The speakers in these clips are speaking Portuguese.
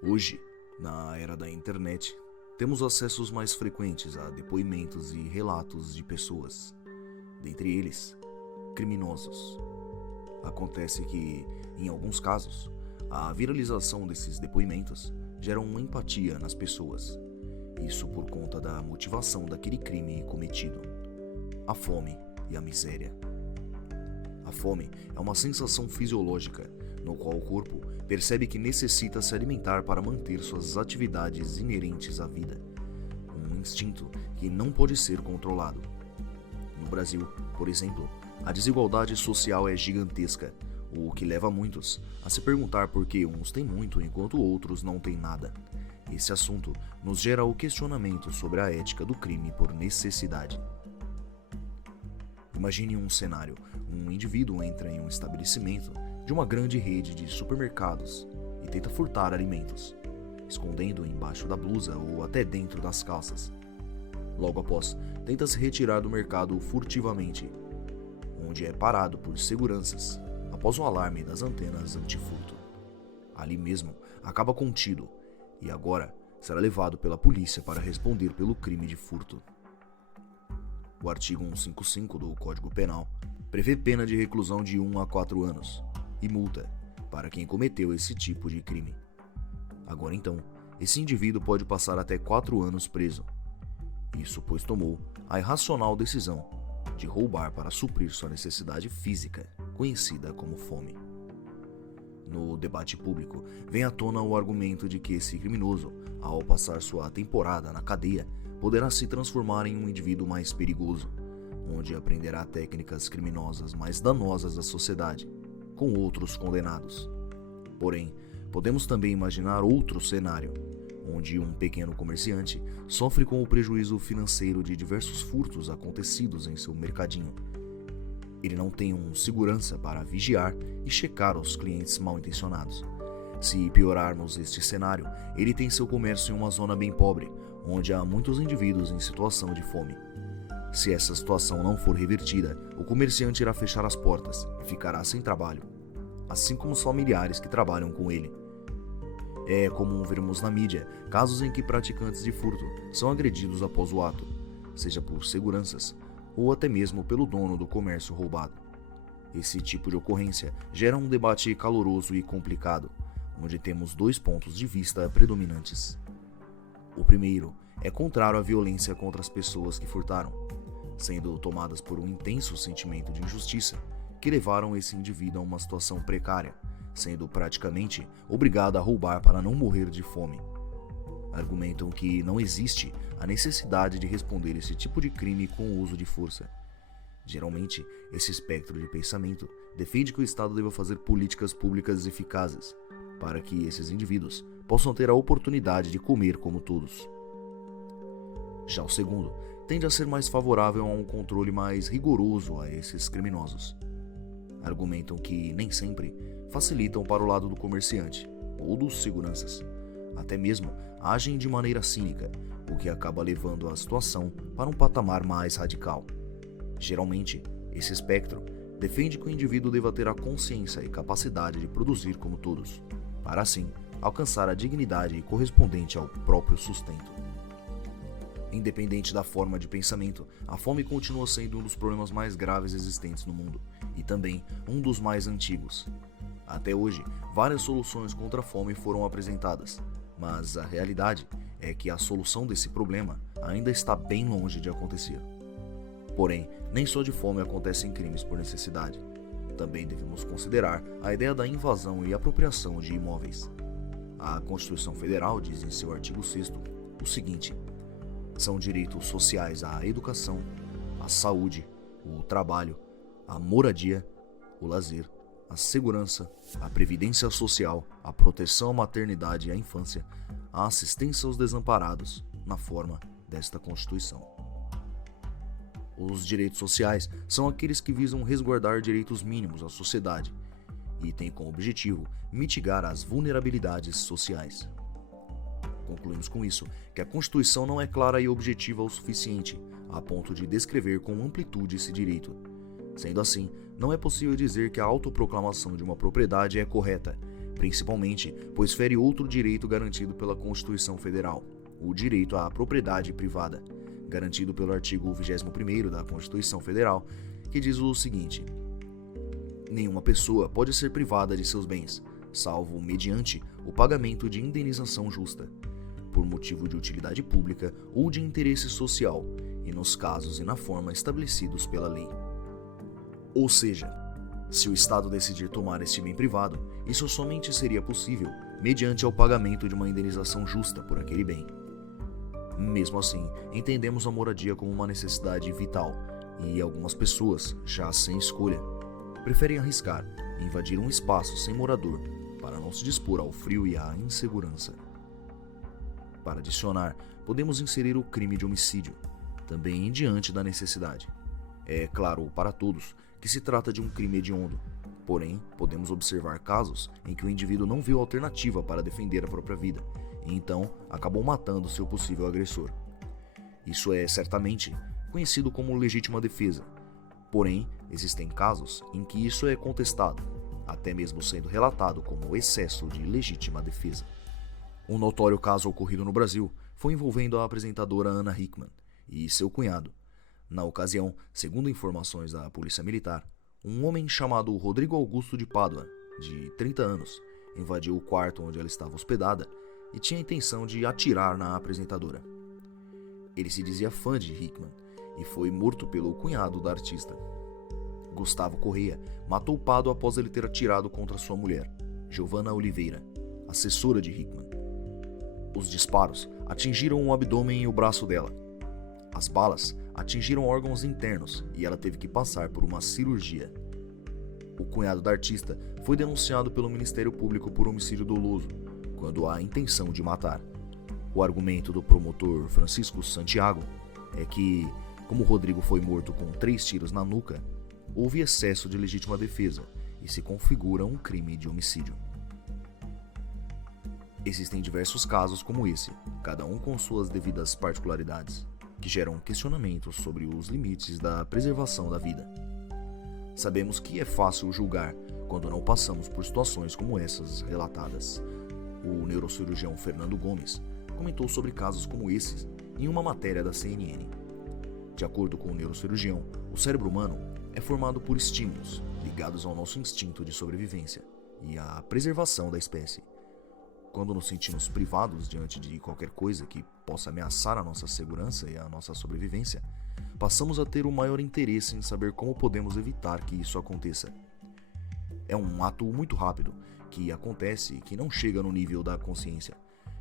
Hoje, na era da internet, temos acessos mais frequentes a depoimentos e relatos de pessoas, dentre eles, criminosos. Acontece que, em alguns casos, a viralização desses depoimentos gera uma empatia nas pessoas, isso por conta da motivação daquele crime cometido, a fome e a miséria. A fome é uma sensação fisiológica no qual o corpo percebe que necessita se alimentar para manter suas atividades inerentes à vida, um instinto que não pode ser controlado. No Brasil, por exemplo, a desigualdade social é gigantesca, o que leva muitos a se perguntar por que uns têm muito enquanto outros não têm nada. Esse assunto nos gera o questionamento sobre a ética do crime por necessidade. Imagine um cenário: um indivíduo entra em um estabelecimento de uma grande rede de supermercados e tenta furtar alimentos, escondendo embaixo da blusa ou até dentro das calças. Logo após, tenta se retirar do mercado furtivamente, onde é parado por seguranças após o alarme das antenas antifurto. Ali mesmo, acaba contido e agora será levado pela polícia para responder pelo crime de furto. O artigo 155 do Código Penal prevê pena de reclusão de 1 a 4 anos e multa para quem cometeu esse tipo de crime. Agora então, esse indivíduo pode passar até 4 anos preso. Isso pois tomou a irracional decisão de roubar para suprir sua necessidade física, conhecida como fome. No debate público, vem à tona o argumento de que esse criminoso, ao passar sua temporada na cadeia, poderá se transformar em um indivíduo mais perigoso, onde aprenderá técnicas criminosas mais danosas à sociedade, com outros condenados. Porém, podemos também imaginar outro cenário, onde um pequeno comerciante sofre com o prejuízo financeiro de diversos furtos acontecidos em seu mercadinho. Ele não tem um segurança para vigiar e checar os clientes mal intencionados. Se piorarmos este cenário, ele tem seu comércio em uma zona bem pobre, onde há muitos indivíduos em situação de fome. Se essa situação não for revertida, o comerciante irá fechar as portas e ficará sem trabalho, assim como os familiares que trabalham com ele. É comum vermos na mídia casos em que praticantes de furto são agredidos após o ato, seja por seguranças ou até mesmo pelo dono do comércio roubado. Esse tipo de ocorrência gera um debate caloroso e complicado, onde temos dois pontos de vista predominantes. O primeiro é contrário à violência contra as pessoas que furtaram, sendo tomadas por um intenso sentimento de injustiça que levaram esse indivíduo a uma situação precária, sendo praticamente obrigado a roubar para não morrer de fome. Argumentam que não existe a necessidade de responder esse tipo de crime com o uso de força. Geralmente, esse espectro de pensamento defende que o Estado deva fazer políticas públicas eficazes para que esses indivíduos possam ter a oportunidade de comer como todos. Já o segundo tende a ser mais favorável a um controle mais rigoroso a esses criminosos. Argumentam que nem sempre facilitam para o lado do comerciante ou dos seguranças. Até mesmo agem de maneira cínica, o que acaba levando a situação para um patamar mais radical. Geralmente, esse espectro defende que o indivíduo deva ter a consciência e capacidade de produzir como todos, para assim alcançar a dignidade correspondente ao próprio sustento. Independente da forma de pensamento, a fome continua sendo um dos problemas mais graves existentes no mundo e também um dos mais antigos. Até hoje, várias soluções contra a fome foram apresentadas, mas a realidade é que a solução desse problema ainda está bem longe de acontecer. Porém, nem só de fome acontecem crimes por necessidade. Também devemos considerar a ideia da invasão e apropriação de imóveis. A Constituição Federal diz em seu artigo 6º o seguinte: são direitos sociais à educação, à saúde, o trabalho, a moradia, o lazer, a segurança, a previdência social, a proteção à maternidade e à infância, a assistência aos desamparados, na forma desta Constituição. Os direitos sociais são aqueles que visam resguardar direitos mínimos à sociedade e têm como objetivo mitigar as vulnerabilidades sociais. Concluímos com isso que a Constituição não é clara e objetiva o suficiente a ponto de descrever com amplitude esse direito. Sendo assim, não é possível dizer que a autoproclamação de uma propriedade é correta, principalmente pois fere outro direito garantido pela Constituição Federal, o direito à propriedade privada, garantido pelo artigo 21º da Constituição Federal, que diz o seguinte: nenhuma pessoa pode ser privada de seus bens, salvo mediante o pagamento de indenização justa, por motivo de utilidade pública ou de interesse social, e nos casos e na forma estabelecidos pela lei. Ou seja, se o Estado decidir tomar este bem privado, isso somente seria possível mediante o pagamento de uma indenização justa por aquele bem. Mesmo assim, entendemos a moradia como uma necessidade vital, e algumas pessoas, já sem escolha, preferem arriscar e invadir um espaço sem morador para não se dispor ao frio e à insegurança. Para adicionar, podemos inserir o crime de homicídio, também diante da necessidade. É claro para todos que se trata de um crime hediondo, porém, podemos observar casos em que o indivíduo não viu alternativa para defender a própria vida e então acabou matando seu possível agressor. Isso é certamente conhecido como legítima defesa, porém, existem casos em que isso é contestado, até mesmo sendo relatado como excesso de legítima defesa. Um notório caso ocorrido no Brasil foi envolvendo a apresentadora Ana Hickman e seu cunhado. Na ocasião, segundo informações da Polícia Militar, um homem chamado Rodrigo Augusto de Pádua, de 30 anos, invadiu o quarto onde ela estava hospedada e tinha a intenção de atirar na apresentadora. Ele se dizia fã de Hickman e foi morto pelo cunhado da artista. Gustavo Correia matou Pádua após ele ter atirado contra sua mulher, Giovana Oliveira, assessora de Hickman. Os disparos atingiram o abdômen e o braço dela. As balas atingiram órgãos internos e ela teve que passar por uma cirurgia. O cunhado da artista foi denunciado pelo Ministério Público por homicídio doloso, quando há intenção de matar. O argumento do promotor Francisco Santiago é que, como Rodrigo foi morto com 3 tiros na nuca, houve excesso de legítima defesa e se configura um crime de homicídio. Existem diversos casos como esse, cada um com suas devidas particularidades, que geram questionamentos sobre os limites da preservação da vida. Sabemos que é fácil julgar quando não passamos por situações como essas relatadas. O neurocirurgião Fernando Gomes comentou sobre casos como esses em uma matéria da CNN. De acordo com o neurocirurgião, o cérebro humano é formado por estímulos ligados ao nosso instinto de sobrevivência e à preservação da espécie. Quando nos sentimos privados diante de qualquer coisa que possa ameaçar a nossa segurança e a nossa sobrevivência, passamos a ter o maior interesse em saber como podemos evitar que isso aconteça. É um ato muito rápido, que acontece e que não chega no nível da consciência.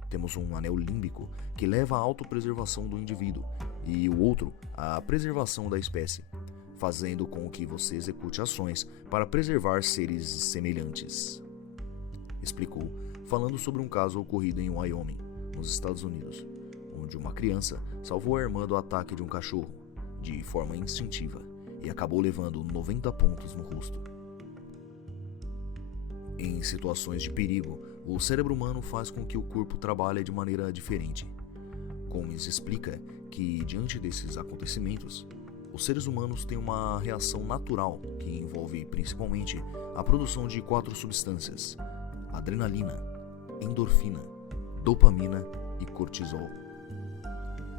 Temos um anel límbico que leva à autopreservação do indivíduo e o outro à preservação da espécie, fazendo com que você execute ações para preservar seres semelhantes. Explicou, falando sobre um caso ocorrido em Wyoming, nos Estados Unidos, onde uma criança salvou a irmã do ataque de um cachorro, de forma instintiva, e acabou levando 90 pontos no rosto. Em situações de perigo, o cérebro humano faz com que o corpo trabalhe de maneira diferente. Gomes explica que, diante desses acontecimentos, os seres humanos têm uma reação natural que envolve principalmente a produção de 4 substâncias: adrenalina, endorfina, dopamina e cortisol.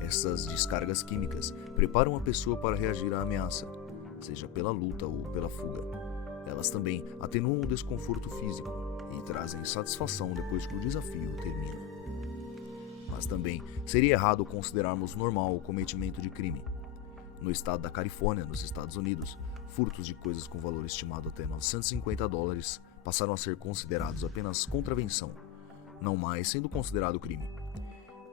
Essas descargas químicas preparam a pessoa para reagir à ameaça, seja pela luta ou pela fuga. Elas também atenuam o desconforto físico e trazem satisfação depois que o desafio termina. Mas também seria errado considerarmos normal o cometimento de crime. No estado da Califórnia, nos Estados Unidos, furtos de coisas com valor estimado até $950 passaram a ser considerados apenas contravenção, não mais sendo considerado crime.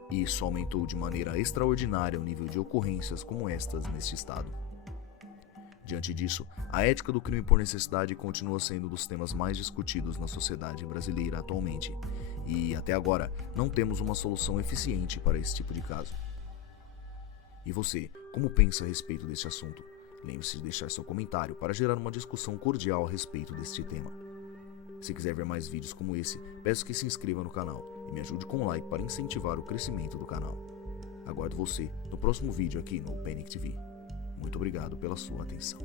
E isso aumentou de maneira extraordinária o nível de ocorrências como estas neste estado. Diante disso, a ética do crime por necessidade continua sendo um dos temas mais discutidos na sociedade brasileira atualmente, e até agora não temos uma solução eficiente para esse tipo de caso. E você, como pensa a respeito deste assunto? Lembre-se de deixar seu comentário para gerar uma discussão cordial a respeito deste tema. Se quiser ver mais vídeos como esse, peço que se inscreva no canal e me ajude com um like para incentivar o crescimento do canal. Aguardo você no próximo vídeo aqui no Panic TV. Muito obrigado pela sua atenção.